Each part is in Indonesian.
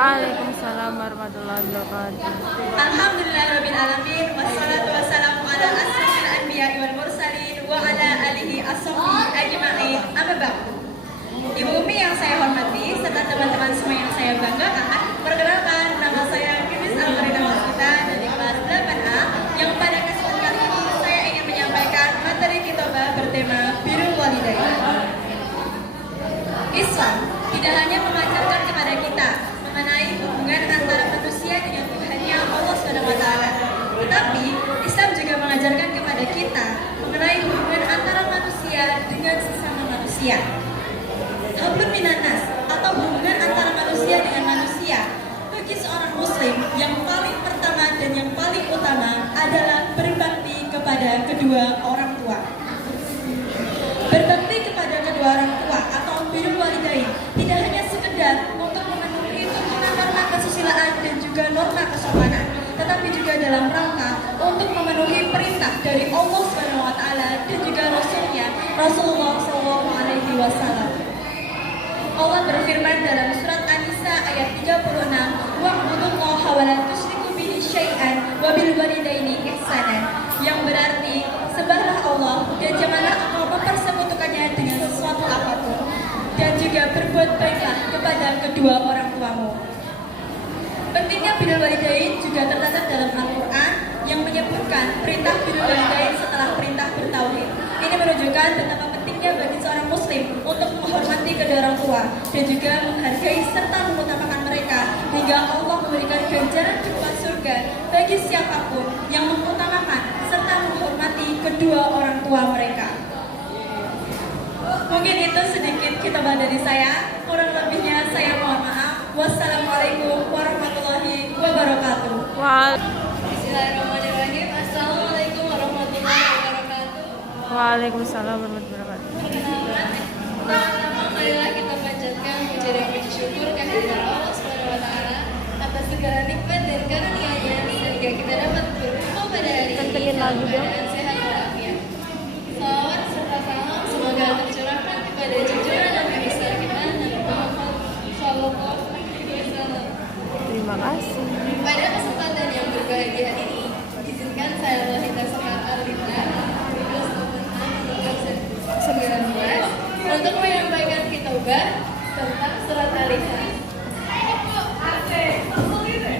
Waalaikumsalam warahmatullahi wabarakatuh. Alhamdulillahirabbil alamin wassalatu wassalamu ala asrofil anbiya'i wal mursalin wa ala alihi ashabihi ajma'in. Amma ba'du. Ibu Umi yang saya hormati serta teman-teman semua yang saya banggakan, perkenalkan nama saya Kimis Almarina Waskita dari kelas 8A yang pada kesempatan kali ini saya ingin menyampaikan materi khotbah bertema Birrul Walidain. Islam tidak hanya mengajarkan kepada kita mengenai hubungan antara manusia dengan Tuhannya Allah SWT, tetapi Islam juga mengajarkan kepada kita mengenai hubungan antara manusia dengan sesama manusia. Hablum minanas atau hubungan antara manusia dengan manusia bagi seorang muslim yang paling pertama dan yang paling utama adalah berbakti kepada kedua orang tua. Berbakti kepada kedua orang tua atau birrul walidain tidak hanya sekedar untuk memenuhi tuntunan norma kesusilaan dan juga norma kesopanan, tetapi juga dalam rangka untuk memenuhi perintah dari Allah SWT dan juga Rasulnya Rasulullah SAW. Allah berfirman dalam surat An-Nisa ayat 36, "Wa'budullaha wa la tusyriku bihi syai'an wa bil walidaini ihsanan," yang berarti sembahlah Allah dan janganlah engkau mempersekutukannya dengan sesuatu apapun, dan juga berbuat baiklah kepada kedua orang tuamu. Pentingnya birrul walidain juga tercatat dalam Al-Quran yang menyebutkan perintah birrul walidain setelah perintah bertauhid. Ini menunjukkan betapa pentingnya bagi seorang muslim untuk menghormati kedua orang tua dan juga menghargai serta mengutamakan mereka hingga Allah memberikan ganjaran berupa surga bagi siapapun yang mengutamakan serta menghormati kedua orang tua mereka. Mungkin itu sedikit khotbah dari saya. Kurang lebihnya saya mohon maaf. Wassalamualaikum warahmatullahi wabarakatuh. Bismillahirrahmanirrahim. Assalamualaikum warahmatullahi wabarakatuh. Waalaikumsalam warahmatullahi wabarakatuh. Pertama-tama marilah kita panjatkan puji dan puji syukur kehadiran Allah SWT atas segala nikmat dan karunia-Nya sehingga kita dapat berkumpul pada hari ini dalam keadaan sehat walafiat. Salawat serta salam semoga tercurahkan kepada junjungan Nabi besar kita Nabi Muhammad SAW. Terima kasih. Pada kesempatan yang berbahagia ini, izinkan saya Lahita Sekat Alita 19 untuk menyampaikan khotbah tentang surat Al-Ikhlas.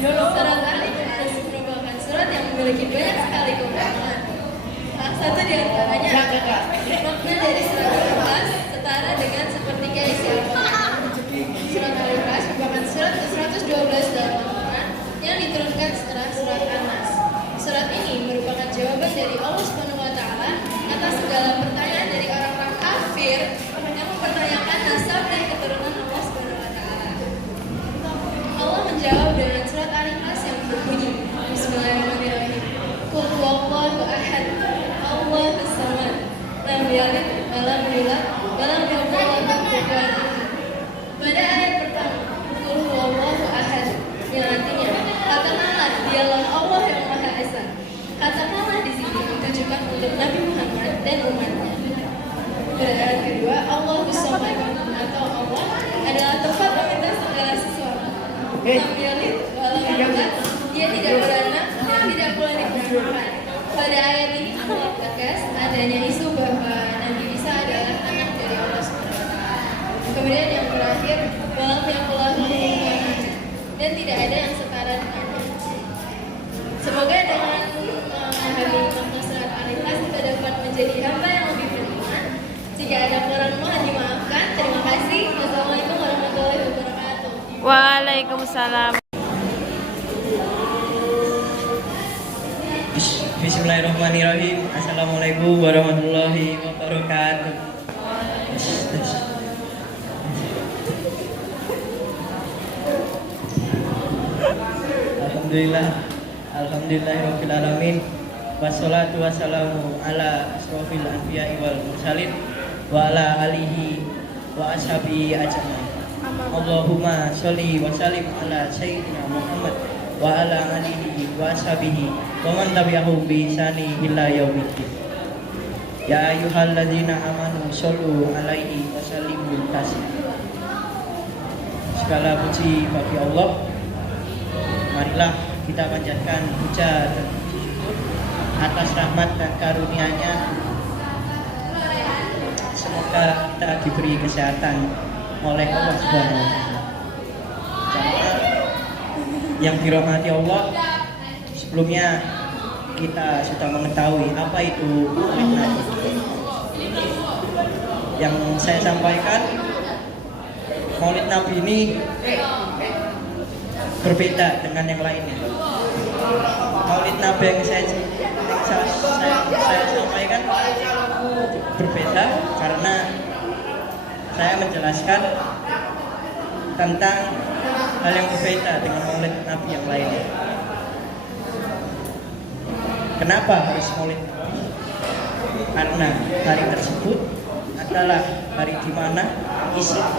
Surat Al-Ikhlas merupakan surat yang memiliki banyak sekali keutamaan. Salah satu di antaranya makna dari surat Al-Ikhlas setara dengan sepertiga isi Al-Quran. Surat Al-Ikhlas merupakan surat ke-112 dalam Al-Quran yang diturunkan setelah surat An-Nas. Surat ini merupakan jawaban dari Allah SWT atas segala pertanyaan dari orang-orang kafir yang mempertanyakan nasab dan keturunan Allah SWT. Allah menjawab dengan surat Al-Ikhlas yang berbunyi, Bismillahirrahmanirrahim. Qul huwallahu ahad, Allahus samad, lam yalid wa lam yulad wa lam yakul lahu kufuwan ahad. Pada ayat pertama, Qul huwallahu ahad, yang artinya katakanlah dialah Allah yang Maha Esa. Katakanlah di sini ditujukan untuk Nabi Muhammad dan umatnya. Pada ayat kedua, Allahus samad atau Allah adalah tempat meminta segala sesuatu. Lam yalid wa lam yulad, dia tidak beranak dan tidak pula dikembangkan. Pada ayat ini Allah tegas adanya isu bahwa Nabi Isa adalah anak dari Allah SWT. Kemudian yang terakhir, walam yang pulang dan tidak ada yang setara dengannya. Semoga dengan memahami makna surat Al-Ikhlas kita dapat menjadi hamba yang lebih beriman. Jika ada kurang mohon dimaafkan. Terima kasih. Wassalamualaikum warahmatullahi wabarakatuh. Waalaikumsalam. Bismillahirrahmanirrahim. Assalamualaikum warahmatullahi wabarakatuh. Alhamdulillahirabbil alamin. Wassalatu wassalamu ala asrofil anbiya'i wal mursalin wa ala alihi wa ashabihi ajmain. Allahumma sholli wa sallim ala sayyidina Muhammad wa ala alihi wa ashabihi wa man tabi'ahum bi ihsani ila yaumiddin. Ya ayyuhalladzina amanu shollu alaihi wa sallimu taslima. Segala puji bagi Allah. Marilah kita panjatkan puja dan syukur atas rahmat dan karunia-Nya. Semoga kita diberi kesehatan oleh Allah Subhanahu wa Ta'ala. Yang dirahmati Allah, sebelumnya kita sudah mengetahui apa itu Maulid Nabi. Yang saya sampaikan, Maulid Nabi ini berbeda dengan yang lainnya. Maulid Nabi yang saya sampaikan berbeda karena saya menjelaskan tentang hal yang berbeda dengan Maulid Nabi yang lainnya. Kenapa harus Maulid Nabi? Karena hari tersebut adalah hari di mana Islam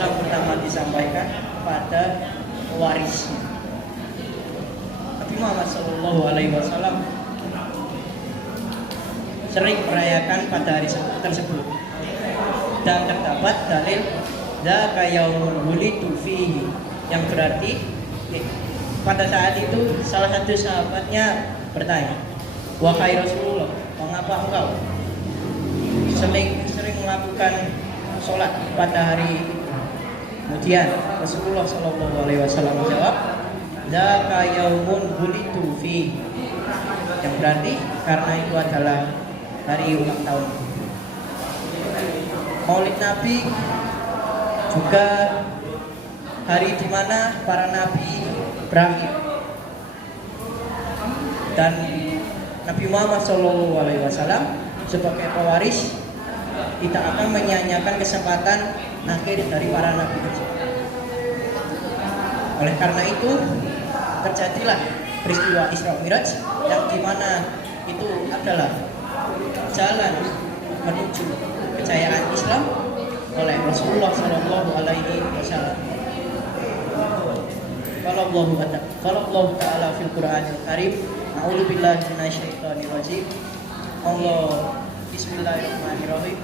pertama disampaikan kepada pewarisnya. Nabi Muhammad SAW sering merayakan pada hari tersebut, dan terdapat dalil dzaka yaumun wulidu fihi, yang berarti pada saat itu salah satu sahabatnya bertanya, "Wahai Rasulullah, mengapa engkau sering melakukan sholat pada hari itu?" Kemudian Rasulullah SAW menjawab, "Dzaka yaumun wulidu fihi," yang berarti karena itu adalah hari ulang tahun. Maulid Nabi juga hari di mana para nabi berakhir, dan Nabi Muhammad SAW sebagai pewaris tidak akan menyia-nyiakan kesempatan akhir dari para nabi tersebut. Oleh karena itu terjadilah peristiwa Isra Mi'raj, yang dimana itu adalah jalan menuju kejayaan Islam oleh Rasulullah SAW. Qala Allah Ta'ala fil Qur'anil Karim, a'udzu billahi minasyaitonir rajim. Allah, bismillahirrahmanirrahim.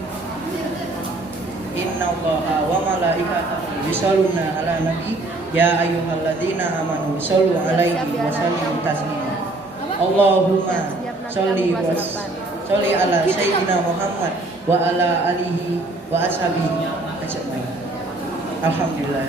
Inna Allaha wa malaikatahu yusholluna 'alan nabi, ya ayyuhalladzina amanu shollu 'alaihi wa sallimu taslima. Allahumma sholli ala sayyidina Muhammad wa ala alihi wa ashabihi ajmain. Alhamdulillah.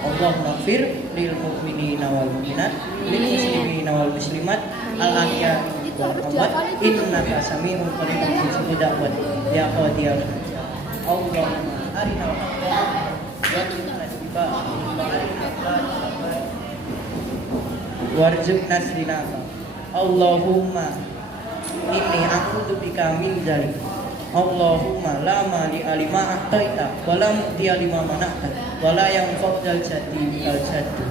Allahumma ighfir lil mu'minina wal mu'minat, lil muslimina wal muslimat, al ahya'i wal amwat, innaka sami'un qaribun mujibud da'wat ya qadiyal. Allahumma arinal haqqa warzuqna ittiba'ahu wa arinal batila warzuqna istinaaba. Allahumma inni a'udzu bika min dzalik. Allahumma la mali alima a'taita wa la mu'tiya lima mana'ta wa la yanfa'ul jaddi bil jaddi.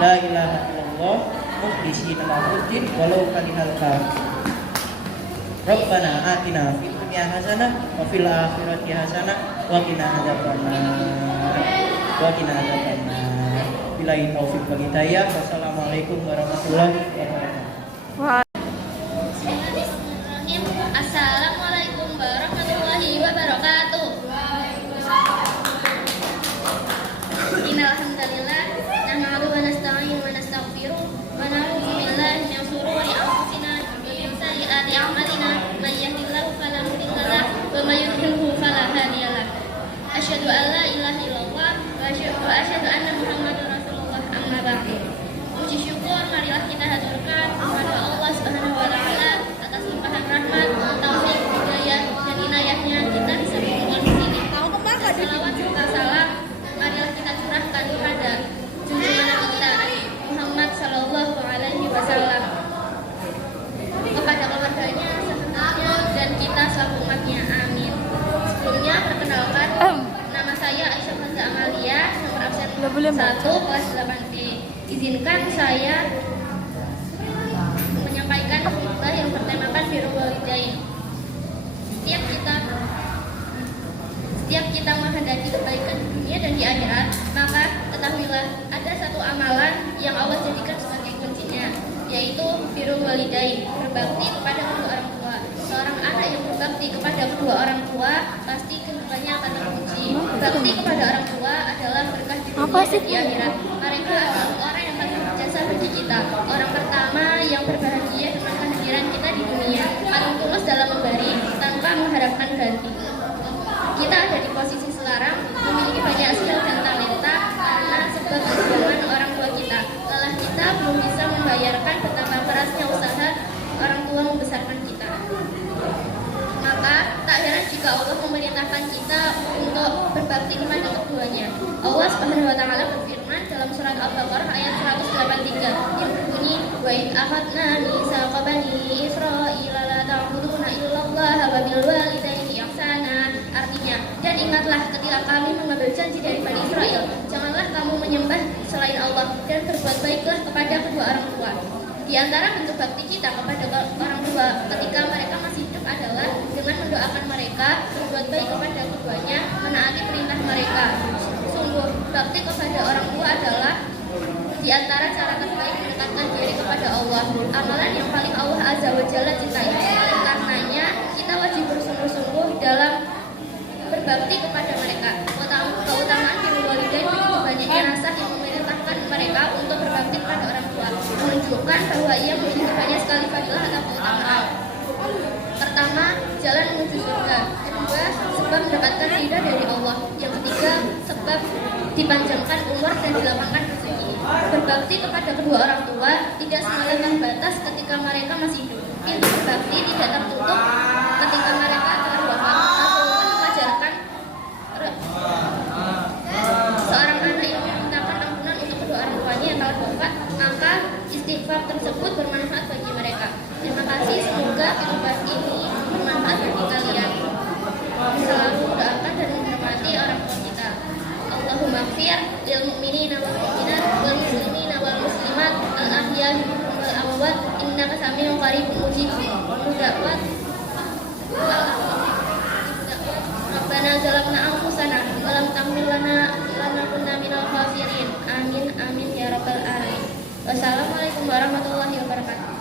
La ilaha illallah mukhlishina lahu-d-din walau karihal kafirun. Rabbana atina fid dunya hasanah wa fil akhirati hasanah wa qina adzabannar. Billahi taufiq wal hidayah. Wassalamualaikum warahmatullahi wabarakatuh. Assalamualaikum warahmatullahi wabarakatuh. Innal hamdalillah nahmaduhu wa nasta'inu wa nastaghfiruh wa na'udzu billahi min shururi anfusina wa min sayyiati a'malina. May yahdihillahu fala mudilla lahu wa may yudlilhu fala hadiya lahu. Asyhadu an la ilaha illallah wa asyhadu anna Muhammadar Rasulullah. Amma ba'du. Puji syukur marilah kita haturkan kepada Allah Subhanahu wa Ta'ala atas limpahan rahmat, taufik, hidayah dan inayahnya kita bisa berkumpul di sini. Dan salawat serta salam marilah kita curahkan kepada junjungan kita Muhammad Sallallahu Alaihi Wasallam, kepada keluarganya, sahabatnya, dan kita selaku umatnya. Amin. Sebelumnya perkenalkan, nama saya Aisyah Faza Amalia, nomor absen 1 kelas 8B. Izinkan saya menyampaikan khutbah yang bertemakan birrul walidain. Setiap kita menghendaki kebaikan di dunia dan di akhirat, maka ketahuilah ada satu amalan yang Allah jadikan sebagai kuncinya, yaitu birrul walidain, berbakti kepada kedua orang tua. Seorang anak yang berbakti kepada kedua orang tua pasti kehidupannya akan terpuji. Bakti kepada orang tua adalah berkah di dunia dan di akhirat. Mereka adalah orang yang paling berjasa bagi kita. Orang pertama yang berbahagia dengan kehadiran kita di dunia, paling tulus dalam memberi tanpa mengharapkan ganti. Kita ada di posisi sekarang, memiliki banyak skill dan talenta karena sebab perjuangan orang tua kita. Lelah kita belum bisa membayarkan betapa kerasnya usaha orang tua membesarkan kita. Maka tak heran jika Allah memerintahkan kita untuk berbakti kepada keduanya. Allah Subhanahu wa taala berfirman dalam surat Al-Baqarah ayat 183 yang berbunyi wa id akhadna mitsaqa bani Israila la ta'buduna illallah wa bil walidaini ihsana. Artinya, dan ingatlah ketika kami mengambil janji dari Bani Israel, janganlah kamu menyembah selain Allah dan berbuat baiklah kepada kedua orang tua. Di antara bentuk bakti kita kepada orang tua ketika mereka masih hidup adalah dengan mendoakan mereka, berbuat baik kepada keduanya, menaati perintah mereka. Sungguh, bakti kepada orang tua adalah di antara cara terbaik mendekatkan diri kepada Allah. Amalan yang paling Allah Azza wa Jalla cintai. Oleh karenanya, kita wajib bersungguh-sungguh dalam berbakti kepada mereka. Keutamaan birrul walidain begitu banyaknya rasa yang memerintahkan mereka untuk berbakti kepada orang tua, menunjukkan bahwa ia memiliki banyak sekali fadilah atau keutamaan. Pertama, jalan menuju surga. Kedua, sebab mendapatkan ridha dari Allah. Yang ketiga, sebab dipanjangkan umur dan dilapangkan rezeki. Berbakti kepada kedua orang tua tidak semata batas ketika mereka masih hidup. Pintu berbakti tidak tertutup ketika mereka telah wafat. Rasulullah mengajarkan seorang anak yang memintakan ampunan untuk kedua orang tuanya yang telah wafat, maka istighfar tersebut bermanfaat bagi mereka. Terima kasih, semoga film ini bermanfaat bagi kalian. Selalu doakan dan menghormati orang tua kita. Allahumma gfir lil mu'minina wal mu'minat wal muslimina wal muslimat al ahya'i wal amwat innaka sami'un qaribun mujibud da'wat. Rabbana zalamna anfusana wa lam taghfir lana lanakunna minal khasirin. Amin amin ya rabbal alamin. Wassalamualaikum warahmatullahi wabarakatuh.